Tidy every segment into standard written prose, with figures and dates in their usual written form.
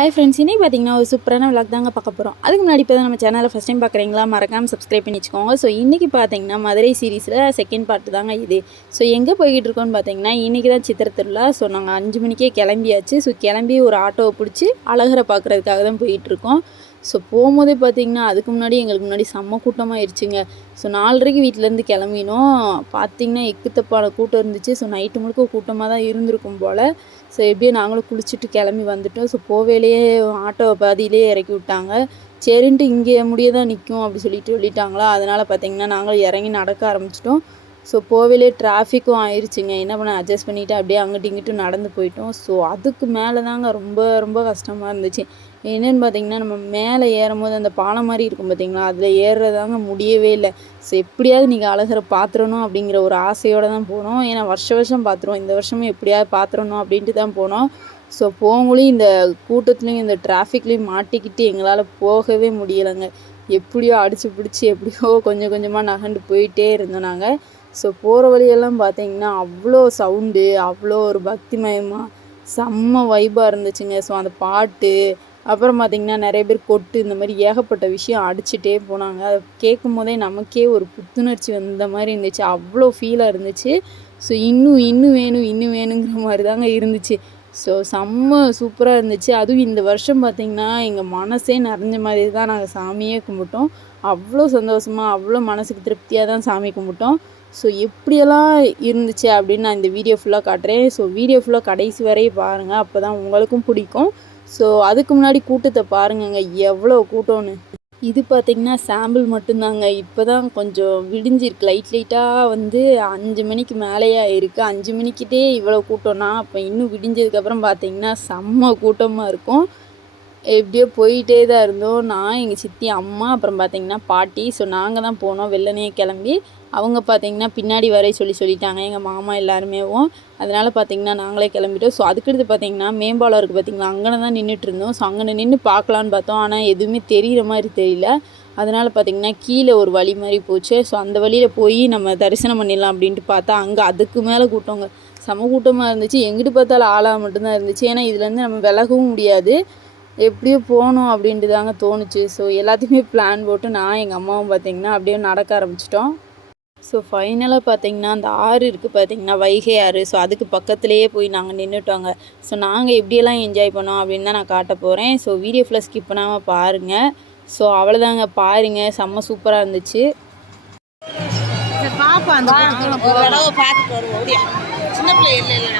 Hi friends, இன்றைக்கி பார்த்தீங்கன்னா ஒரு சூப்பரான விளாக் தாங்க பார்க்க போகிறோம். அதுக்கு முன்னாடி இப்போ தான் நம்ம சேனலை ஃபஸ்ட் டைம் பார்க்குறீங்களா, மறக்காமல் சப்ஸ்கிரைப் பண்ணி வச்சுக்கோங்க. ஸோ இன்றைக்கி பார்த்தீங்கன்னா மதுரை சீரீஸில் செகண்ட் பார்ட்டு தாங்க இது. ஸோ எங்கே போய்கிட்டு இருக்கோன்னு பார்த்தீங்கன்னா இன்றைக்கி தான் சித்திரை திருவிழா. ஸோ நாங்கள் 5 மணிக்கே கிளம்பியாச்சு. ஸோ கிளம்பி ஒரு ஆட்டோவை பிடிச்சி அழகரை பார்க்குறதுக்காக தான் போயிட்டுருக்கோம். ஸோ போகும்போதே பார்த்தீங்கன்னா அதுக்கு எங்களுக்கு முன்னாடி செம்ம கூட்டமாகிடுச்சுங்க. ஸோ 4:30க்கு வீட்டிலேருந்து கிளம்பினோம். பார்த்திங்கன்னா எக்குத்தப்பான கூட்டம் இருந்துச்சு. ஸோ நைட்டு முழுக்க கூட்டமாக தான் இருந்திருக்கும் போல். ஸோ எப்படியோ நாங்களும் குளிச்சுட்டு கிளம்பி வந்துவிட்டோம். ஸோ போவேலையே ஆட்டோவை பாதியிலே இறக்கி விட்டாங்க. சரின்ட்டு இங்கே முடிய தான் நிற்கும் அப்படி சொல்லிட்டாங்களா, அதனால் பார்த்திங்கன்னா நாங்களும் இறங்கி நடக்க ஆரம்பிச்சிட்டோம். ஸோ போவேலே டிராஃபிக்கும் ஆயிடுச்சுங்க. என்ன பண்ண அட்ஜஸ்ட் பண்ணிவிட்டு அப்படியே அங்கிட்டு இங்கிட்டு நடந்து போயிட்டோம். ஸோ அதுக்கு மேலே தாங்க ரொம்ப ரொம்ப கஷ்டமாக இருந்துச்சு. என்னென்னு பார்த்தீங்கன்னா நம்ம மேலே ஏறும்போது அந்த பாலம் மாதிரி இருக்கும் பார்த்தீங்களா, அதில் ஏறுறதாங்க முடியவே இல்லை. ஸோ எப்படியாவது நீங்கள் அழகரை பார்த்துடணும் அப்படிங்கிற ஒரு ஆசையோடு தான் போனோம். ஏன்னா வருஷம் பார்த்துருவோம், இந்த வருஷமும் எப்படியாவது பார்த்துடணும் அப்படின்ட்டு தான் போனோம். ஸோ போகலையும் இந்த கூட்டத்துலேயும் இந்த டிராஃபிக்லேயும் மாட்டிக்கிட்டு எங்களால் போகவே முடியலைங்க. எப்படியோ அடித்து பிடிச்சி எப்படியோ கொஞ்சம் கொஞ்சமாக நகர்ந்து போயிட்டே இருந்தோம் நாங்கள். ஸோ போகிற வழியெல்லாம் பார்த்தீங்கன்னா அவ்வளோ சவுண்டு, அவ்வளோ ஒரு பக்திமயமாக செம்ம வைப்பாக இருந்துச்சுங்க. ஸோ அந்த பாட்டு, அப்புறம் பார்த்திங்கன்னா நிறைய பேர் கொட்டு, இந்த மாதிரி ஏகப்பட்ட விஷயம் அடிச்சுட்டே போனாங்க. அதை கேட்கும் போதே நமக்கே ஒரு புத்துணர்ச்சி வந்த மாதிரி இருந்துச்சு. அவ்வளோ ஃபீலாக இருந்துச்சு. ஸோ இன்னும் வேணுங்கிற மாதிரி தாங்க இருந்துச்சு. ஸோ செம்ம சூப்பராக இருந்துச்சு. அதுவும் இந்த வருஷம் பார்த்திங்கன்னா எங்கள் மனசே நிறைஞ்ச மாதிரி தான் நாங்கள் சாமியே கும்பிட்டோம். அவ்வளோ சந்தோஷமாக, அவ்வளோ மனசுக்கு திருப்தியாக தான் சாமி கும்பிட்டோம். ஸோ எப்படியெல்லாம் இருந்துச்சு அப்படின்னு நான் இந்த வீடியோ ஃபுல்லாக காட்டுறேன். ஸோ வீடியோ ஃபுல்லாக கடைசி வரையும் பாருங்கள், அப்போ தான் உங்களுக்கும் பிடிக்கும். ஸோ அதுக்கு முன்னாடி கூட்டத்தை பாருங்கங்க, எவ்வளோ கூட்டம்னு. இது பார்த்திங்கன்னா சாம்பிள் மட்டும்தாங்க. இப்போ தான் கொஞ்சம் விடிஞ்சிருக்கு, லைட்டாக வந்து 5 மணிக்கு மேலேயே இருக்குது. 5 மணிக்கிட்டே இவ்வளோ கூட்டம்னா அப்போ இன்னும் விடிஞ்சதுக்கப்புறம் பார்த்திங்கன்னா செம்ம கூட்டமாக இருக்கும். எப்படியோ போயிட்டே தான் இருந்தோம். நான், எங்கள் சித்தி, அம்மா, அப்புறம் பார்த்திங்கன்னா பாட்டி. ஸோ நாங்கள் தான் போனோம் வெள்ளனே கிளம்பி. அவங்க பார்த்திங்கன்னா பின்னாடி வரை சொல்லிட்டாங்க, எங்கள் மாமா எல்லாருமேவும். அதனால் பார்த்திங்கன்னா நாங்களே கிளம்பிட்டோம். ஸோ அதுக்கடுத்து பார்த்திங்கன்னா மேம்பாலம் இருக்குது பார்த்திங்களா, அங்கே தான் நின்றுட்டுருந்தோம். ஸோ அங்கே நின்று பார்க்கலான்னு பார்த்தோம், ஆனால் எதுவுமே தெரிகிற மாதிரி தெரியல. அதனால் பார்த்திங்கன்னா கீழே ஒரு வழி மாதிரி போச்சு. ஸோ அந்த வழியில் போய் நம்ம தரிசனம் பண்ணிடலாம் அப்படின்ட்டு பார்த்தா அங்கே அதுக்கு மேலே கூட்டங்க, செம கூட்டமாக இருந்துச்சு. எங்கிட்டு பார்த்தாலும் ஆளாக மட்டும்தான் இருந்துச்சு. ஏன்னா இதுலேருந்து நம்ம விலகவும் முடியாது, எப்படியோ போகணும் அப்படின்ட்டு தாங்க தோணுச்சு. ஸோ எல்லாத்தையுமே பிளான் போட்டு நான், எங்கள் அம்மாவும் பார்த்திங்கன்னா அப்படியே நடக்க ஆரம்பிச்சிட்டோம். ஸோ ஃபைனலாக பார்த்திங்கன்னா அந்த ஆறு இருக்குது பார்த்திங்கன்னா, வைகை ஆறு. ஸோ அதுக்கு பக்கத்துலேயே போய் நாங்கள் நின்றுட்டோங்க. ஸோ நாங்கள் எப்படியெல்லாம் என்ஜாய் பண்ணோம் அப்படின்னு தான் நான் காட்ட போகிறேன். ஸோ வீடியோ ஃபுல்லாக ஸ்கிப் பண்ணாமல் பாருங்கள். ஸோ அவ்வளோதாங்க, பாருங்கள், செம்ம சூப்பராக இருந்துச்சு. பாப்பா அந்த பார்த்துட்டு வருவோம். சின்ன பிள்ளை இல்லை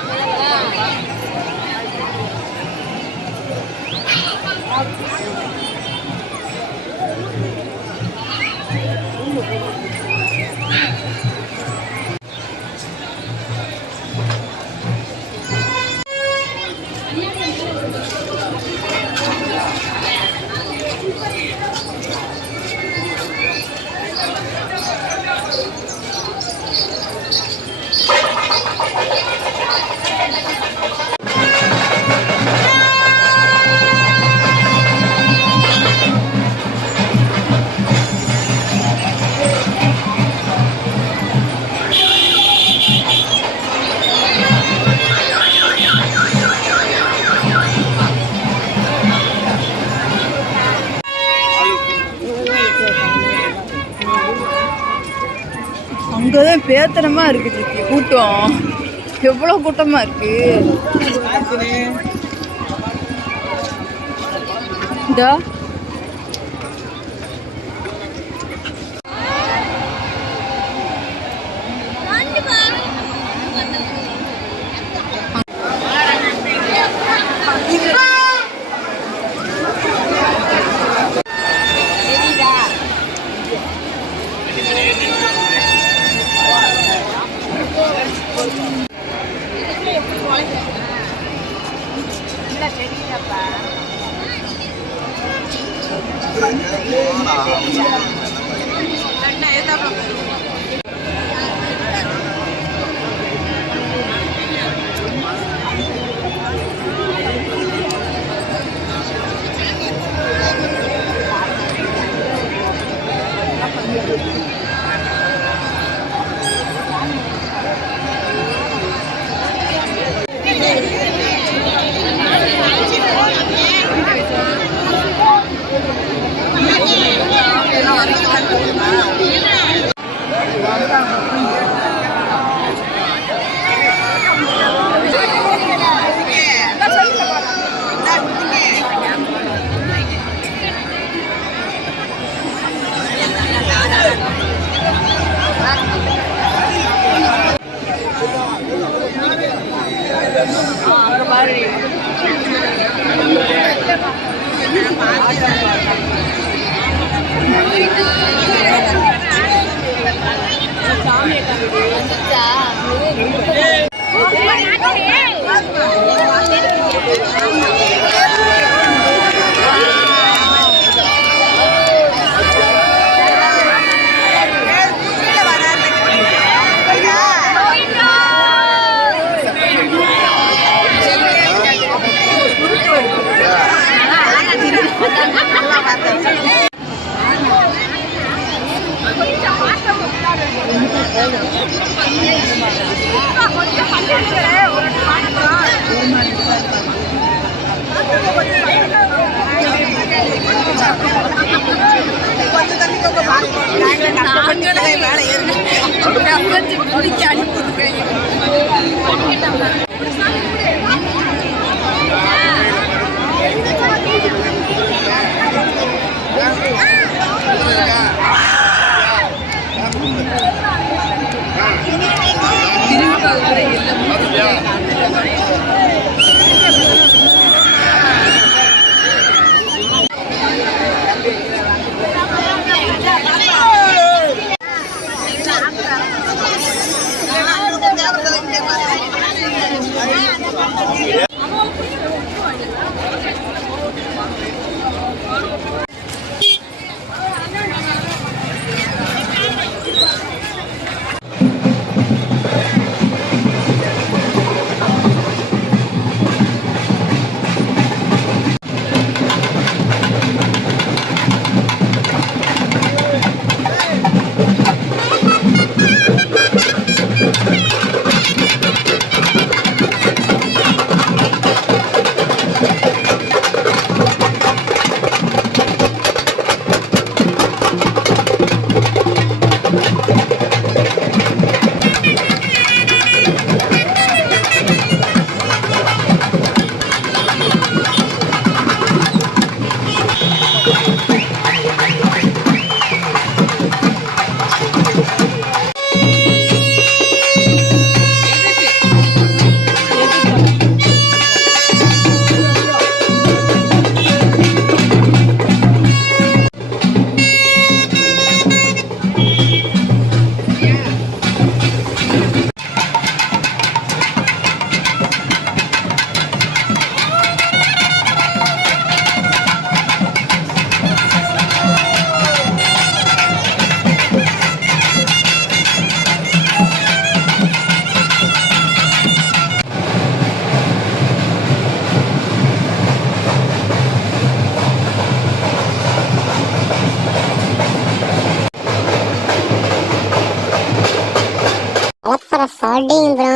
அங்கே தான் பேத்தனமாக இருக்குது கூட்டம், எவ்வளோ கூட்டமாக இருக்குது. இதா அலப்பற சாடிங் ப்ரோ.